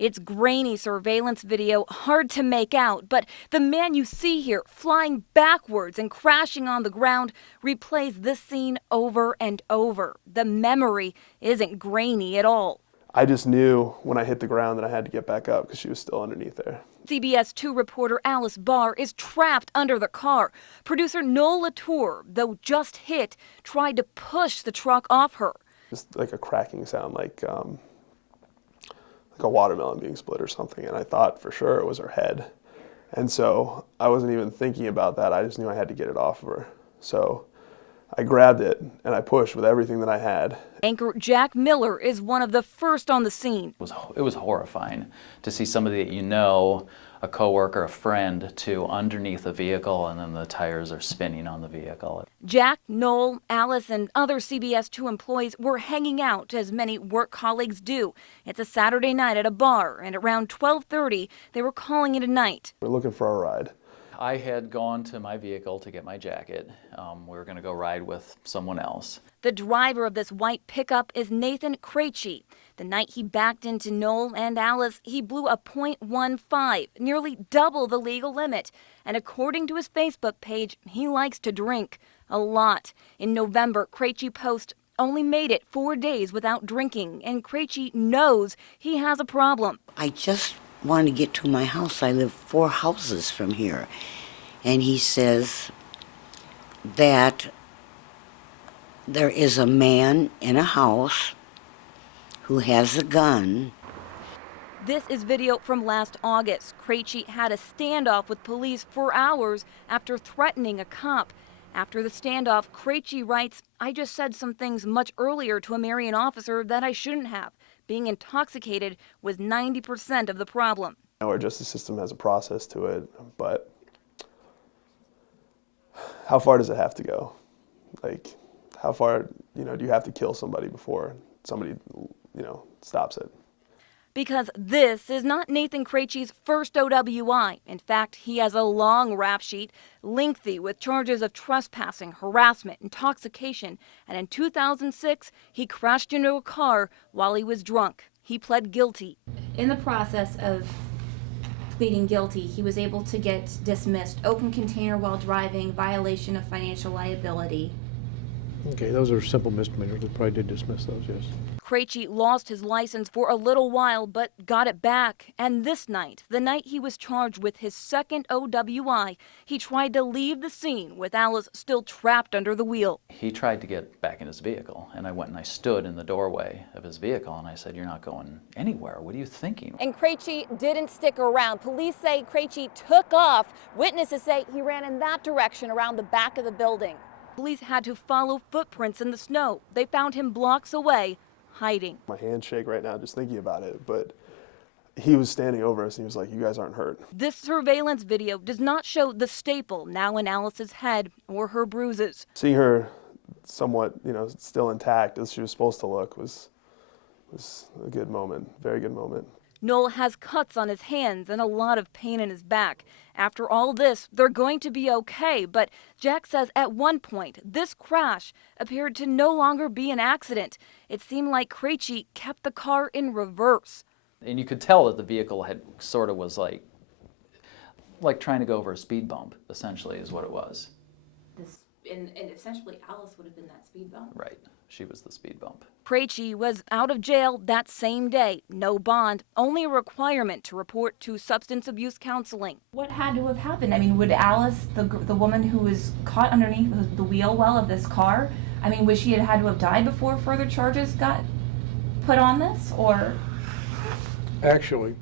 It's grainy surveillance video, hard to make out, but the man you see here flying backwards and crashing on the ground replays this scene over and over. The memory isn't grainy at all. I just knew when I hit the ground that I had to get back up because she was still underneath there. CBS 2 reporter Alice Barr is trapped under the car. Producer Noel Latour, though just hit, tried to push the truck off her. Just like a cracking sound, like a watermelon being split or something, and I thought for sure it was her head. And so I wasn't even thinking about that. I just knew I had to get it off of her. So I grabbed it and I pushed with everything that I had. Anchor Jack Miller is one of the first on the scene. It was horrifying to see somebody that you know, a coworker, a friend, to underneath a vehicle, and then the tires are spinning on the vehicle. Jack, Noel, Alice, and other CBS 2 employees were hanging out, as many work colleagues do. It's a Saturday night at a bar, and around 12:30, they were calling it a night. We're looking for a ride. I had gone to my vehicle to get my jacket. We were going to go ride with someone else. The driver of this white pickup is Nathan Krejci. The night he backed into Noel and Alice, he blew a .15, nearly double the legal limit. And according to his Facebook page, he likes to drink a lot. In November, Krejci posts only made it 4 days without drinking, and Krejci knows he has a problem. I just want to get to my house. I live 4 houses from here. And he says that there is a man in a house who has a gun. This is video from last August. Krejci had a standoff with police for hours after threatening a cop. After the standoff, Krejci writes, "I just said some things much earlier to a Marion officer that I shouldn't have. Being intoxicated was 90% of the problem." Our justice system has a process to it, but how far does it have to go? Like, how far, do you have to kill somebody before somebody, stops it? Because this is not Nathan Krejci's first OWI. In fact, he has a long rap sheet, lengthy, with charges of trespassing, harassment, intoxication, and in 2006, he crashed into a car while he was drunk. He pled guilty. In the process of pleading guilty, he was able to get dismissed: open container while driving, violation of financial liability. Okay, those are simple misdemeanors. We probably did dismiss those, yes. Krejci lost his license for a little while, but got it back. And this night, the night he was charged with his second OWI, he tried to leave the scene with Alice still trapped under the wheel. He tried to get back in his vehicle, and I went and I stood in the doorway of his vehicle, and I said, "You're not going anywhere. What are you thinking?" And Krejci didn't stick around. Police say Krejci took off. Witnesses say he ran in that direction around the back of the building. Police had to follow footprints in the snow. They found him blocks away, hiding. My hands shake right now just thinking about it, but he was standing over us and he was like, "You guys aren't hurt." This surveillance video does not show the staple now in Alice's head or her bruises. Seeing her somewhat, still intact as she was supposed to look was a good moment, very good moment. Noel has cuts on his hands and a lot of pain in his back. After all this, they're going to be okay, but Jack says at one point, this crash appeared to no longer be an accident. It seemed like Krejci kept the car in reverse. And you could tell that the vehicle had sort of was like trying to go over a speed bump, essentially, is what it was. And essentially Alice would have been that speed bump. Right. She was the speed bump. Krejci was out of jail that same day. No bond, only a requirement to report to substance abuse counseling. What had to have happened? I mean, would Alice, the woman who was caught underneath the wheel well of this car, would she had to have died before further charges got put on this, or? Actually,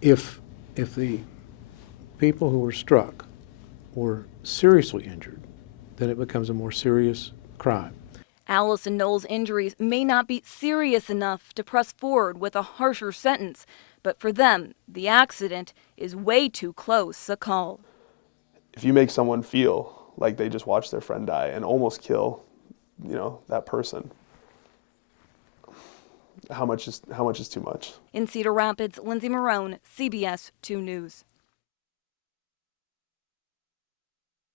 if the people who were struck were seriously injured, then it becomes a more serious crime. Alice and Noel's injuries may not be serious enough to press forward with a harsher sentence, but for them, the accident is way too close a call. If you make someone feel like they just watched their friend die and almost kill, that person, how much is too much? In Cedar Rapids, Lindsay Marone, CBS 2 News.